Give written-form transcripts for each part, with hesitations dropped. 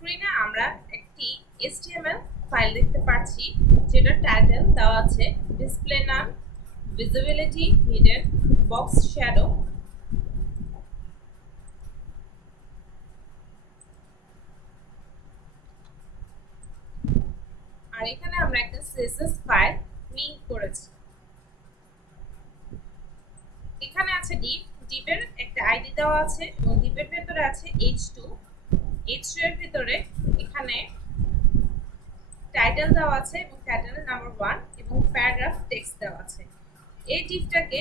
স্ক্রিনে আমরা একটি HTML ফাইল দেখতে পাচ্ছি যেটা টাইটেল দেওয়া আছে ডিসপ্লে নাম ভিজিবিলিটি হিডেন বক্স শ্যাডো। আর এখানে আমরা একটা CSS ফাইল লিংক করেছি। এখানে আছে ডিপের একটা আইডি দেওয়া আছে এবং ডিপের ভেতরে আছে h2 এর ভিতরে এখানে টাইটেল দেওয়া আছে এবং টাইটেলের নাম্বার 1 এবং প্যারাগ্রাফ টেক্সট দেওয়া আছে। এই ডিপটাকে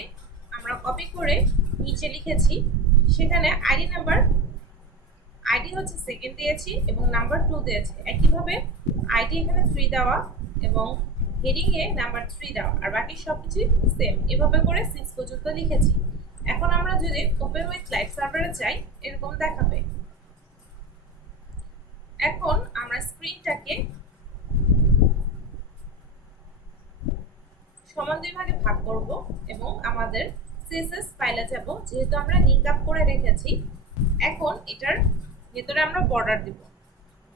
আমরা কপি করে নিচে লিখেছি, সেখানে আইডি হচ্ছে সেকেন্ড দিয়েছি এবং নাম্বার 2 দিয়েছি। একইভাবে আইডি এখানে 3 দেওয়া এবং হেডিং এ নাম্বার 3 দেওয়া, আর বাকি সবকিছু সেম। এভাবে করে 6 পর্যন্ত লিখেছি। এখন আমরা যদি ওপেন উইথ লাইভ সার্ভারে যাই, এরকম দেখাবে। এখন আমরা স্ক্রিনটাকে সমান দুই ভাগে ভাগ করব এবং আমাদের CSS ফাইলে যাব, যেহেতু আমরা লিংক আপ করে রেখেছি। এখন এটার ভেতরে আমরা বর্ডার দিব।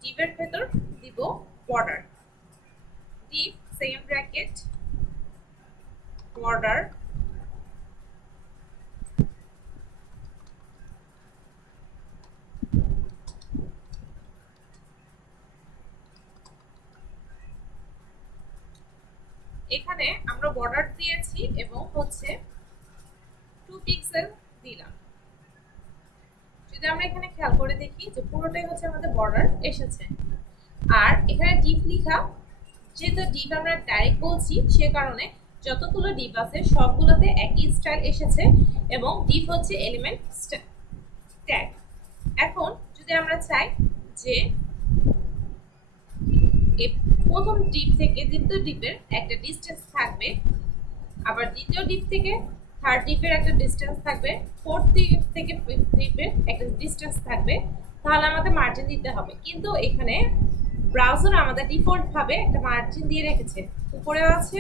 ডিভের ভেতর দিব border, Depp second bracket border, এখানে আমরা বর্ডার দিয়েছি এবং হচ্ছে 2 পিক্সেল দিলাম। যদি আমরা এখানে খেয়াল করে দেখি যে পুরোটাই হচ্ছে আমাদের বর্ডার এসেছে। আর এখানে ডিপ লেখা, যেহেতু ডিপ আমরা ডাইরেক্ট বলছি সে কারণে যতগুলো ডিপ আছে সবগুলোতে একই স্টাইল এসেছে এবং ডিপ হচ্ছে এলিমেন্ট ট্যাগ। এখন যদি আমরা চাই যে প্রথম ডিপ থেকে দ্বিতীয় ডিপের একটা ডিস্টেন্স থাকবে, আবার দ্বিতীয় ডিপ থেকে থার্ড ডিপের একটা ডিস্টেন্স থাকবে, ফোর্থ ডিপ থেকে ফিফথ ডিপের একটা ডিস্টেন্স থাকবে, তাহলে আমাদের মার্জিন দিতে হবে। কিন্তু এখানে ব্রাউজার আমাদের ডিফল্ট ভাবে একটা মার্জিন দিয়ে রেখেছে, উপরে আছে,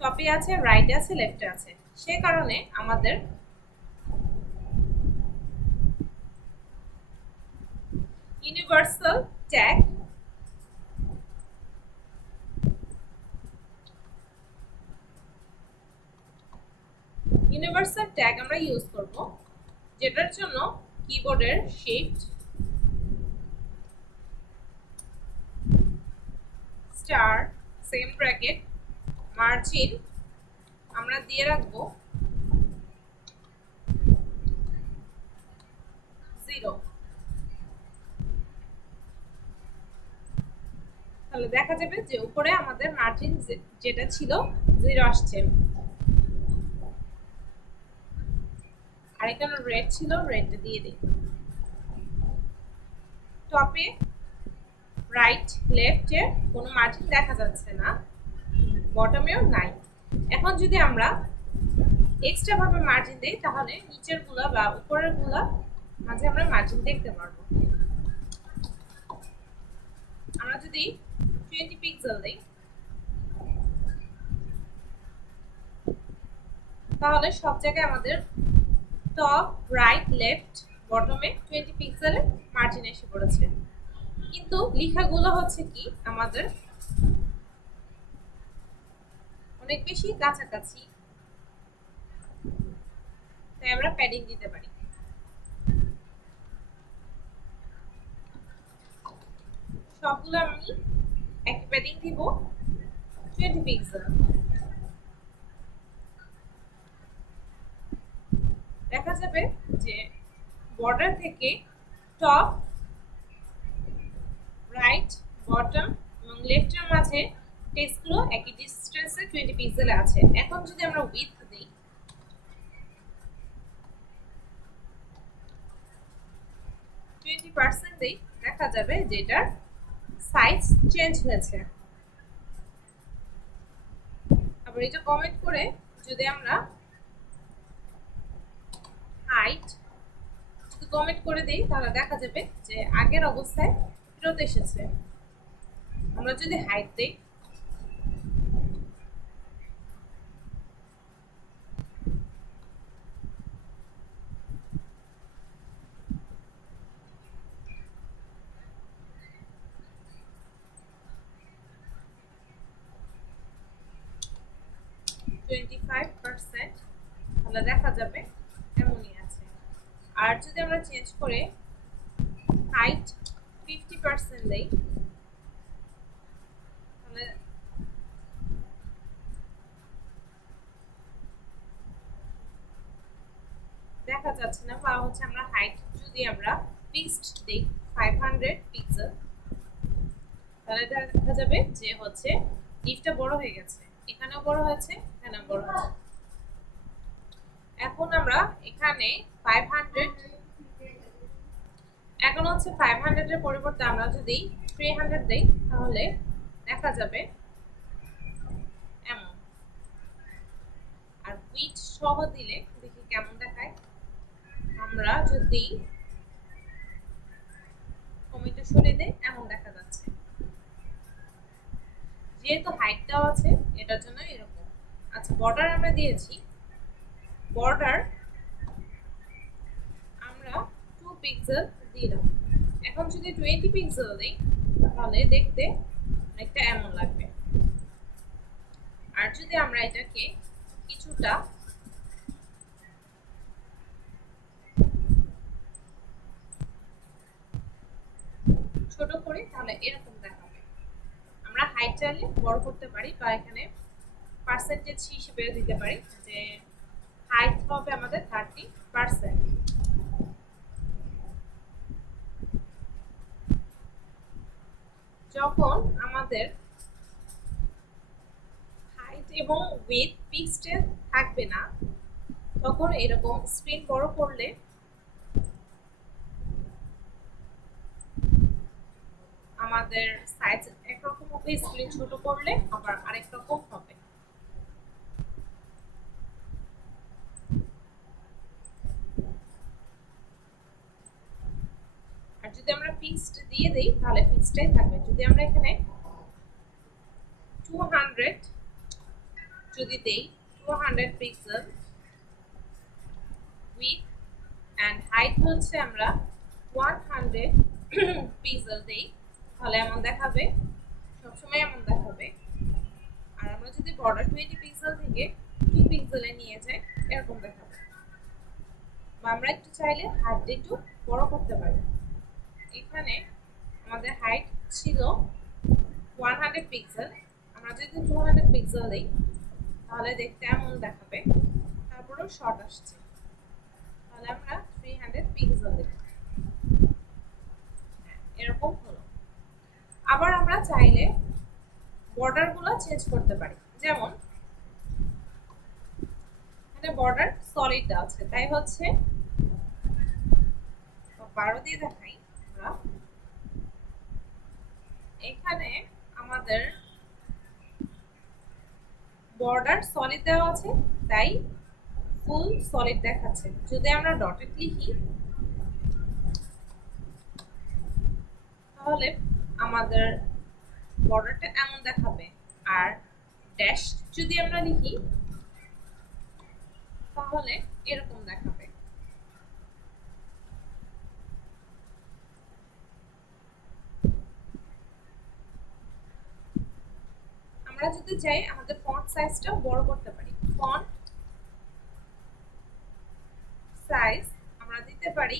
টপে আছে, রাইটে আছে, লেফটে আছে। সে কারণে আমাদের ইউনিভার্সাল ট্যাগ আমরা ইউজ করব, যেটার জন্য কিবোর্ডের shift star same bracket margin আমরা দিয়ে রাখবো 0। তাহলে দেখা যাবে যে উপরে আমাদের মার্জিন যেটা ছিল 0 আসছে। আর এখানে রেড ছিল, রেডটা দিয়ে দিই। টপে রাইট লেফটে কোনো মার্জিন দেখা যাচ্ছে না, বটমেও নাই। এখন যদি আমরা এক্সট্রা ভাবে মার্জিন দেই, তাহলে নিচের গুলা বা উপরের গুলা মাঝে আমরা মার্জিন দেখতে পারবো। আমরা যদি 20 পিক্সেল দেই, তাহলে সব জায়গায় আমাদের টপ রাইট লেফট বটমে 20 পিক্সেলের মার্জিন এসে পড়েছে। কিন্তু লেখাগুলো হচ্ছে কি আমাদের অনেক বেশি কাছাকাছি, তাই আমরা প্যাডিং দিতে পারি। সবগুলো আমি এক প্যাডিং দিব 20 পিক্সেল। দেখা যাবে যে বর্ডার থেকে টপ রাইট বটম এবং লেফটের মাঝে টেক্সটগুলো একই ডিস্টেন্সে 20 পিক্সেলে আছে। এখন যদি আমরা উইডথ দিই, 20% দিই, দেখা যাবে যে এটার সাইজ চেঞ্জ হয়েছে। আবার এটা কমেন্ট করে যদি আমরা হাইট যদি কমেন্ট করে দিই, তাহলে দেখা যাবে যে আগের অবস্থায় ফেরত এসেছে। আমরা যদি হাইট দিই, 25%, তাহলে দেখা যাবে এমনই আছে। আর যদি আমরা চেঞ্জ করে হাইট 50% দেই, তাহলে দেখা যাচ্ছে না, বা হচ্ছে আমরা হাইট যদি আমরা ফিক্সড দেই 500 পিক্সেল, তাহলে দেখা যাবে যে হচ্ছে ডিপটা বড় হয়ে গেছে, এখানেও বড় হয়েছে, এখানেও বড় হয়েছে। এখন আমরা এখানে 500, এখন হচ্ছে 500 এর পরিবর্তে আমরা যদি 300 দেই, তাহলে দেখা যাবে এমন। আর উইড সহ দিলে দেখি কেমন দেখায়। আমরা যদি কমিটা সরিয়ে দেই, এমন দেখা যাচ্ছে। যেহেতু হাইট দেওয়া আছে, এটার জন্য এরকম। আচ্ছা, বর্ডার আমরা দিয়েছি, বর্ডার আমরা 2 পিক্সেল দিলাম। এখন যদি 20 পিক্সেল দিই, তাহলে দেখতে একটা এমন লাগবে। আর যদি আমরা এটাকে কিছুটা ছোট করি, তাহলে এরকম দেখাবে। আমরা হাইট চাইলে বড় করতে পারি, বা এখানে পার্সেন্টেজ হিসেবে দিতে পারি যে হাইট হবে আমাদের 30%। যখন আমাদের হাইট এবং উইডথ ফিক্সড থাকবে না, তখন এরকম স্ক্রিন বড় করলে আমাদের সাইজ একরকম হবে, স্ক্রিন ছোট করলে আবার আরেক রকম হবে। আর যদি আমরা ফিক্সড দিয়ে দেই, তাহলে ফিক্সডটাই থাকবে। যদি আমরা এখানে 200 যদি দেই, 200 পিক্সেল উইথ এন্ড হাইট হচ্ছে আমরা 100 পিক্সেল দেই, তাহলে এমন দেখাবে, সবসময় এমন দেখাবে। আর আমরা যদি বর্ডার 20 পিক্সেল থেকে 2 পিক্সেলে নিয়ে যাই, এরকম দেখাবে। বা আমরা একটু চাইলে হাইটটা একটু বড় করতে পারি। এখানে আমাদের হাইট ছিল 100 পিক্সেল, আমরা যদি 200 পিক্সেল দিই, তাহলে দেখতে এমন দেখাবে। তারপরেও শর্ট আসছে, তাহলে আমরা 300 পিক্সেল দিই, এরকম হলো। আবার আমরা চাইলে বর্ডারগুলো চেঞ্জ করতে পারি। যেমন এখানে বর্ডার সলিড দেওয়া আছে, তাই হচ্ছে 12 দিয়ে দেখাই আমরা। এখানে আমাদের বর্ডার সলিড দেওয়া আছে, তাই ফুল সলিড দেখাচ্ছে। যদি আমরা ডটেড লিখি, তাহলে আমাদের বর্ডারটা এমন দেখাবে। আর ড্যাশ যদি আমরা লিখি, তাহলে এরকম দেখাবে। আমরা যদি চাই, আমাদের ফন্ট সাইজটাও বড় করতে পারি। ফন্ট সাইজ আমরা দিতে পারি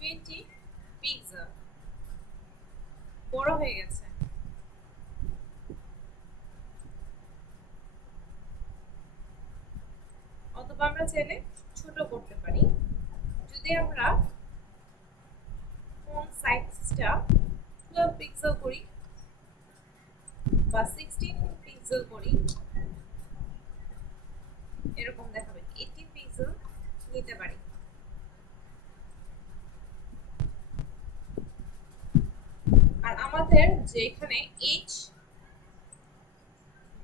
20 পিক্সেল, বড় হয়ে গেছে। অথবা আমরা চাইলে ছোট করতে পারি। যদি আমরা ফন্ট সাইজটা 12 পিক্সেল করি বা 16 পিক্সেল করি, এরকম দেখাবে। 18 পিক্সেল নিতে পারি। আর আমাদের যে এখানে এইচ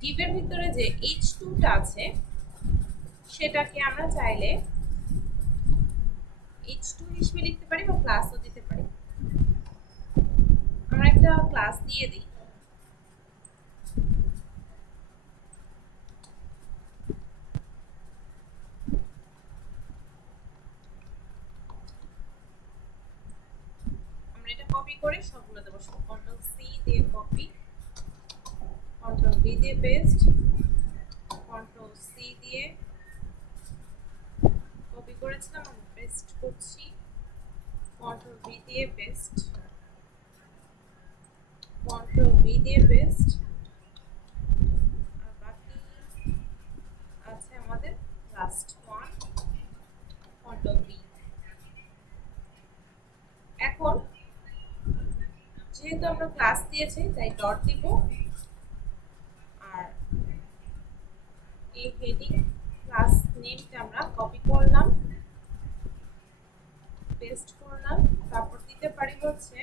ডিভের ভিতরে যে H2 টা আছে, সেটাকে আমরা চাইলে H2 হিসেবে লিখতে পারি বা ক্লাসও দিতে পারি। আমরা একটা ক্লাস দিয়ে দিই। আমরা এটা কপি করে সবগুলো দেবো, কন্ট্রোল সি দিয়ে কপি, কন্ট্রোল ভি দিয়ে পেস্ট, কন্ট্রোল সি দিয়ে কপি করেছিলাম, আমি পেস্ট করছি, কন্ট্রোল ভি দিয়ে পেস্ট, কন্ট্রোল ভি দিয়ে পেস্ট, আর বাকি আছে আমাদের লাস্ট ওয়ান, কন্ট্রোল ভি। এখন যেহেতু আমরা ক্লাস দিয়েছি তাই ডট দিব, আর এই হেডিং ক্লাস নেমটা আমরা কপি করলাম, পেস্ট করলাম, তারপর দিতে পারি হচ্ছে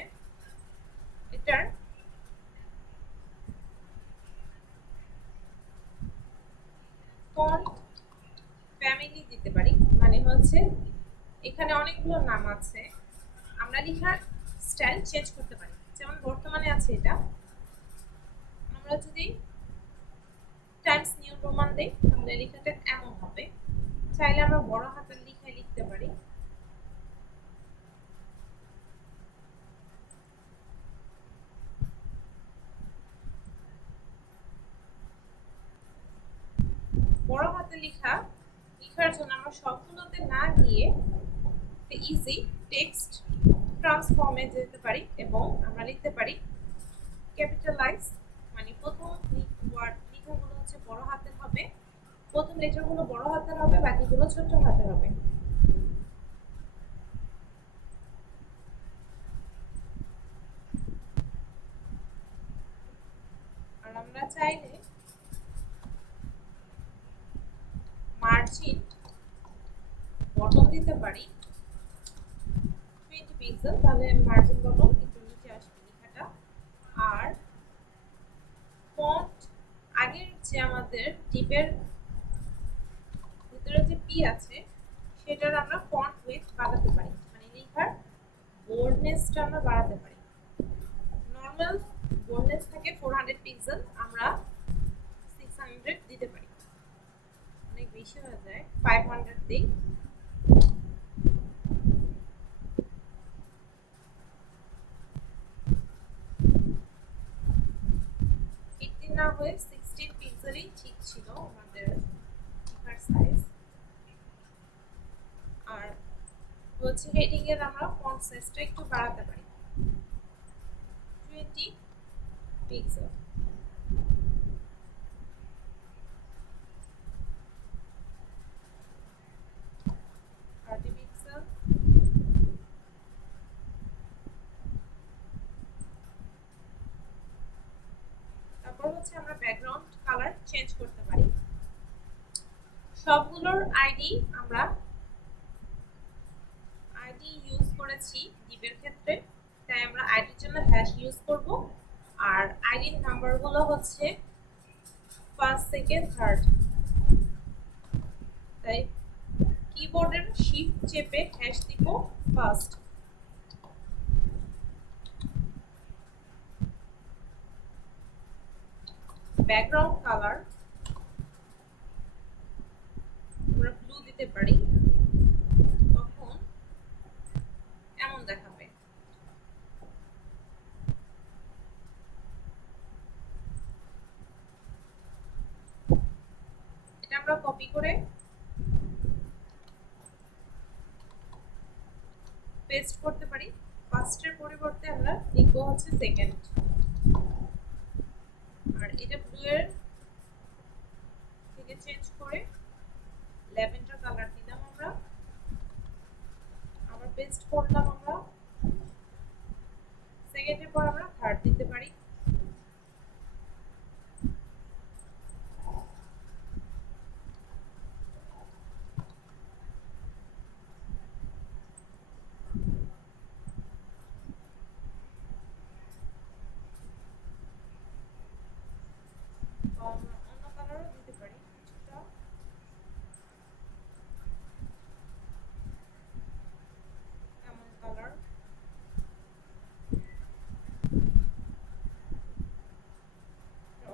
এটার ফন্ট ফ্যামিলি দিতে পারি, মানে হচ্ছে এখানে অনেকগুলো নাম আছে, আমরা লেখার স্টাইল চেঞ্জ করতে পারি। যেমন বর্তমানে আছে এটা, আমরা যদি টাইমস নিউ রোমান দেই তাহলে লেখাটা এমন হবে। চাইলে আমরা বড় হাতের লেখায় লিখতে পারি। বড় হাতে লেখার জন্য আমরা সবগুলোতে না গিয়ে ইজি টেক্সট ট্রান্সফর্মে যেতে পারি এবং আমরা লিখতে পারি ক্যাপিটালাইজ, মানে প্রথম লেখাগুলো হচ্ছে বড় হাতের হবে, প্রথম লেটারগুলো বড় হাতের হবে, বাকিগুলো ছোট হাতের হবে। আর আমরা চাইলে মার্জিন বটম দিতে পারি 20 পিক্সেল, তাহলে মার্জিন বটম একটু নিচে আসবে লেখাটা। আর ফন্ট আগের যে আমাদের টিপের ভিতরে যে পি আছে সেটার আমরা ফন্ট উইডথ বাড়াতে পারি, মানে লেখার বোল্ডনেসটা আমরা বাড়াতে পারি। নরমাল বোল্ডনেস থাকে 400 পিক্সেল, আমরা 600 দিতে পারি, অনেক বেশি হয়ে যায়, 500 দিই। না হয়ে 16 পিক্সেলই ঠিক ছিল আমাদের লেখার সাইজ। আর হচ্ছে হেডিং এর আমরা ফন্ট সাইজটা একটু বাড়াতে পারি 20 পিক্সেল। তারপর হচ্ছে আমরা ব্যাকগ্রাউন্ড কালার চেঞ্জ করতে পারি। সবগুলোর আমরা আইডি ইউজ করেছি ডিপের ক্ষেত্রে, তাই আমরা আইডির জন্য হ্যাশ ইউজ করব। আর আইডির নাম্বারগুলো হচ্ছে ফার্স্ট সেকেন্ড থার্ড, তাই কিবোর্ডের শিফট চেপে হ্যাশ দিব ফার্স্ট। ব্যাকগ্রাউন্ড কালার আমরা ব্লু দিতে পারি, তখন এমন দেখাবে। এটা আমরা কপি করে পেস্ট করতে পারি। ফার্স্টের পরিবর্তে আমরা লিখব হচ্ছে সেকেন্ড। আর এটা ব্লু এর থেকে চেঞ্জ করে ল্যাভেন্ডার কালার দিলাম, আমরা আবার পেস্ট করলাম, আমরা সেকেন্ডের পর আমরা থার্ড দিতে পারি। অন্য কালারও দিতে পারি কিছুটা। এমন কালার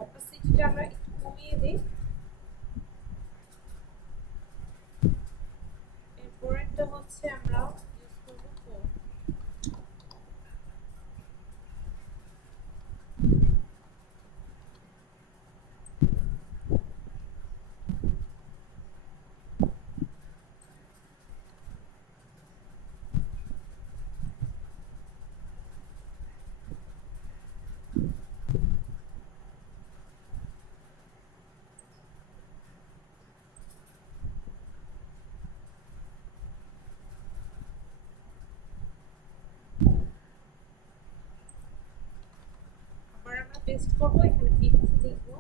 অপোসিটটা আমরা একটু কমিয়ে দিই। এরপরেরটা হচ্ছে আমরা ইউজ করব ফোর। টেস্ট করবো, এখানে 50 লিখবো।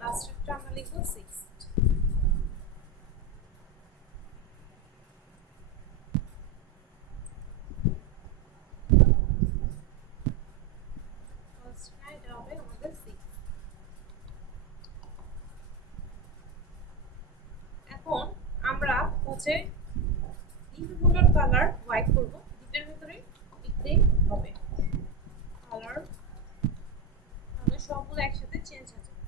লাস্টটা আমরা লিখবো 6। এটা হবে আমাদের 6। এখন আমরা হচ্ছে ডিপগুলোর কালার হোয়াইট করব। ডিপের ভিতরে লিখতে হবে কালার, তাহলে সবগুলো একসাথে চেঞ্জ হয়ে যাবে।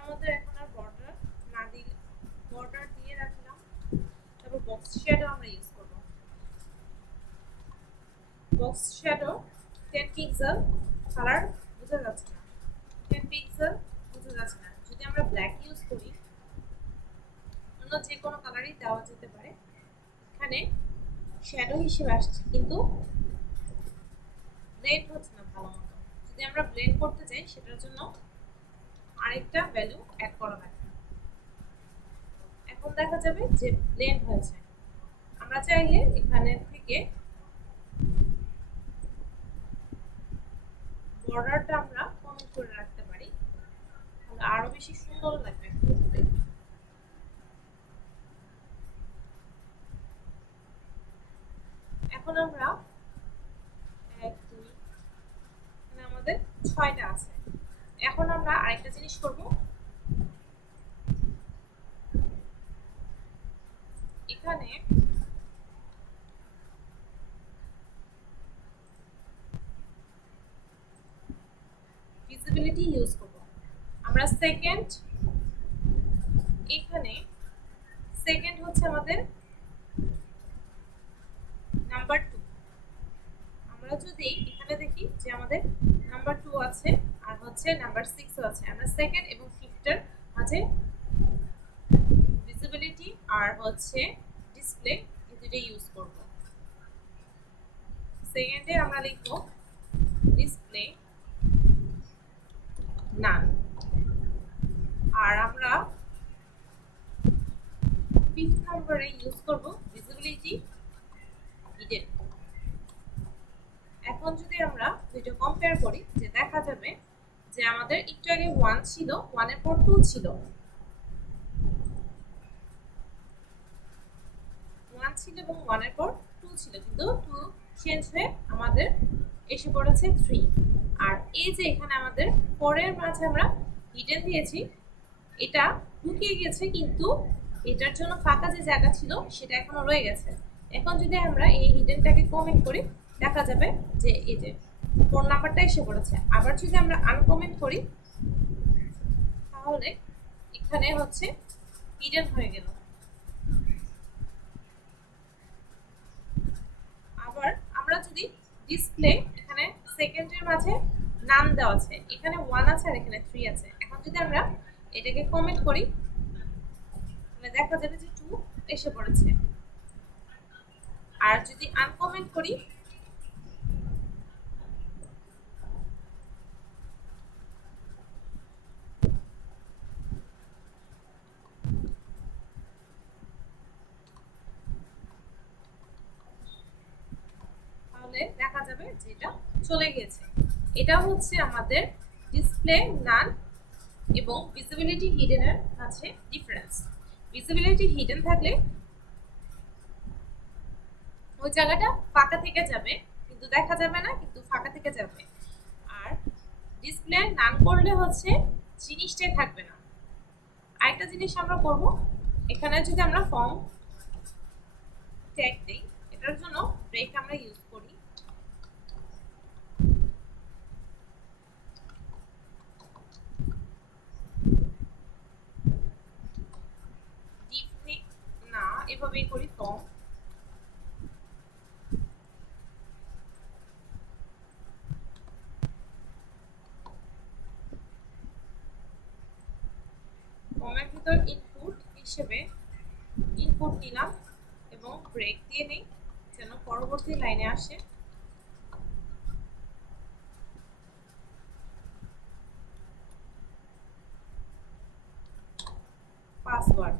আমাদের এখন আর বর্ডার না দিলে, বর্ডার দিয়ে রাখলাম। তারপর বক্স শ্যাডো আমরা ইউজ করব। বক্স শ্যাডো 10 পিক্সেল, কালার বোঝা যাচ্ছে না, 10 পিক্সেল বোঝা যাচ্ছে না। যদি আমরা ব্ল্যাক ইউজ করি, অন্য যে কোনো কালারই দেওয়া যেতে পারে। এখানে শ্যাডো হিসেবে আসছে কিন্তু ব্লেন্ড হচ্ছে না ভালো মতো। যদি আমরা ব্লেন্ড করতে চাই, সেটার জন্য আরেকটা ভ্যালু অ্যাড করা লাগবে। এখন দেখা যাবে যে ব্লেন্ড হয়েছে। আমরা চাইলে এখানে থেকে বর্ডারটা আমরা কমেন্ট করে রাখতে পারি, তাহলে আরো বেশি সুন্দর লাগবে। এখন আমরা 1 2 এখানে আমাদের 6টা আছে। এখন আমরা আরেকটা জিনিস করব, এখানে ভিজিবিলিটি ইউজ করব। আমরা সেকেন্ড, এখানে সেকেন্ড হচ্ছে আমাদের নাম্বার 2। আমরা যদি এখানে দেখি যে আমাদের নাম্বার 2 আছে আর হচ্ছে নাম্বার 6ও আছে। আমরা সেকেন্ড এবং ফিফথের মাঝে ভিজিবিলিটি আর হচ্ছে ডিসপ্লে এই দুটো ইউজ করব। সেকেন্ডে আমরা লিখব ডিসপ্লে নান, আর আমরা 5th নম্বরে ইউজ করব ভিজিবিলিটি হিডেন। এখন যদি আমরা দুটো কম্পেয়ার করি, যে দেখা যাবে যে আমাদের একটু আগে 1 ছিল, 1 এর পর 2 ছিল, 1 ছিল এবং 1 এর পর 2 ছিল, কিন্তু 2 চেঞ্জ হয়ে আমাদের এসে পড়েছে 3। আর এই যে এখানে আমাদের 4 এর মাঝে আমরা হিডেন দিয়েছি, এটা ঢুকিয়ে গেছে, কিন্তু এটার জন্য ফাঁকা যে জায়গা ছিল সেটা এখনো রয়ে গেছে। এখন যদি আমরা এই হিডেনটাকে কমেন্ট করি, দেখা যাবে যে এই যে 4 নাম্বারটা এসে পড়েছে। আবার যদি আমরা আনকমেন্ট করি, তাহলে এখানে হচ্ছে হিডেন হয়ে গেল। আবার আমরা যদি ডিসপ্লে, এখানে সেকেন্ডের মাঝে নাম দেওয়া আছে, এখানে 1 আছে আর এখানে 3 আছে। এখন যদি আমরা এটাকে কমেন্ট করি, তাহলে দেখা যাবে যে 2 এসে পড়েছে। আর যদি আনকমেন্ট করি, তাহলে দেখা যাবে যে এটা চলে গেছে। এটা হচ্ছে আমাদের ডিসপ্লে নান এবং ভিজিবিলিটি হিডেনের মাঝে ডিফারেন্স। ভিজিবিলিটি হিডেন থাকলে ওই জায়গাটা ফাঁকা থেকে যাবে, কিন্তু দেখা যাবে না, কিন্তু ফাঁকা থেকে যাবে। আর ডিসপ্লে নান করলে হচ্ছে জিনিসটাই থাকবে না। আরেকটা জিনিস আমরা করব, এখানে যদি আমরা ফর্ম ট্যাগ দেই, এটার জন্য ব্রেক আমরা ইউজ করি। ডিপ না, এভাবেই করি ফর্ম। ফর্মের ভিতর ইনপুট হিসেবে ইনপুট নিলাম এবং ব্রেক দিয়ে নেই, যেন পরবর্তী লাইনে আসে। পাসওয়ার্ড।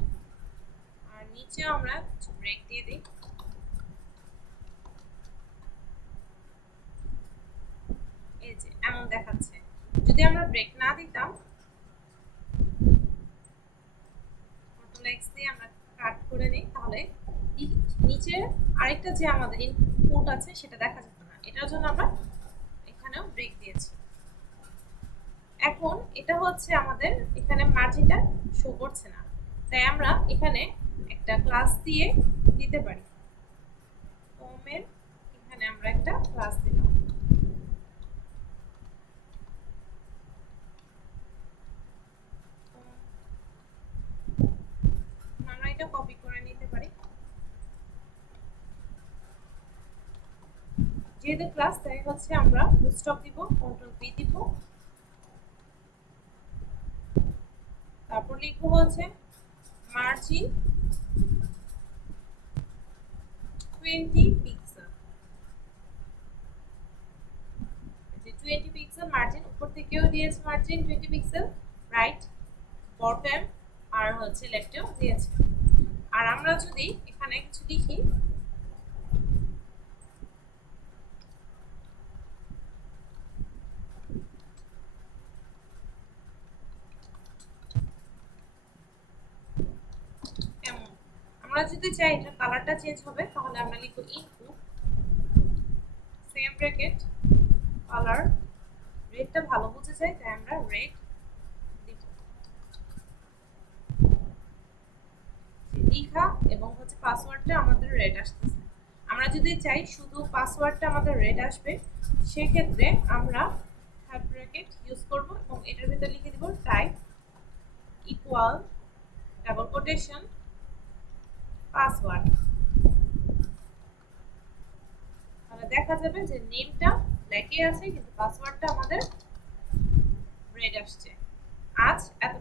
আর নিচে আমরা কিছু ব্রেক দিয়ে দিই। এই যে এমন দেখাচ্ছে। যদি আমরা ব্রেক না দিতাম, কন্ট্রোল এক্স দিয়ে আমরা কাট করে নিই, তাহলে নিচে আরেকটা যে আমাদের ইনপুট আছে সেটা দেখা যেত না। এটার জন্য আমরা এখানেও ব্রেক দিয়েছি। এখন এটা হচ্ছে আমাদের এখানে মার্জিনটা শো করছে না, তাই আমরা এখানে একটা ক্লাস দিয়ে দিতে পারি। হোমের এখানে আমরা একটা ক্লাস দিলাম। আমরা এটা কপি করে নিতে পারি। যেহেতু ক্লাস, তাই হচ্ছে আমরা স্টপ দিব, কন্ট্রোল পি দিব, তারপর লিখবো হচ্ছে মার্জিন 20 পিক্সেল। যে 20 পিক্সেল মার্জিন, উপর থেকেও দিয়েছে মার্জিন 20 পিক্সেল, রাইট, বটম আর হচ্ছে লেফটেও দিয়েছে। আর আমরা যদি এখানে কিছু লিখি, এমন আমরা যদি চাই এটা কালারটা চেঞ্জ হবে, তাহলে আমরা লিখব ইনপুট সেম ব্র্যাকেট কালার, রেডটা ভালো বুঝে যায় তাই আমরা রেড দিব। লিখা এবং হচ্ছে পাসওয়ার্ডটা আমাদের রেড আসতেছে। আমরা যদি চাই শুধু পাসওয়ার্ডটা আমাদের রেড আসবে, সেক্ষেত্রে আমরা থার্ড ব্র্যাকেট ইউজ করব এবং এটার ভিতরে লিখে দিব type equal double quotation password. তাহলে দেখা যাবে যে নেমটা ব্ল্যাকে আছে কিন্তু পাসওয়ার্ডটা আমাদের রেড আসছে। আজ এত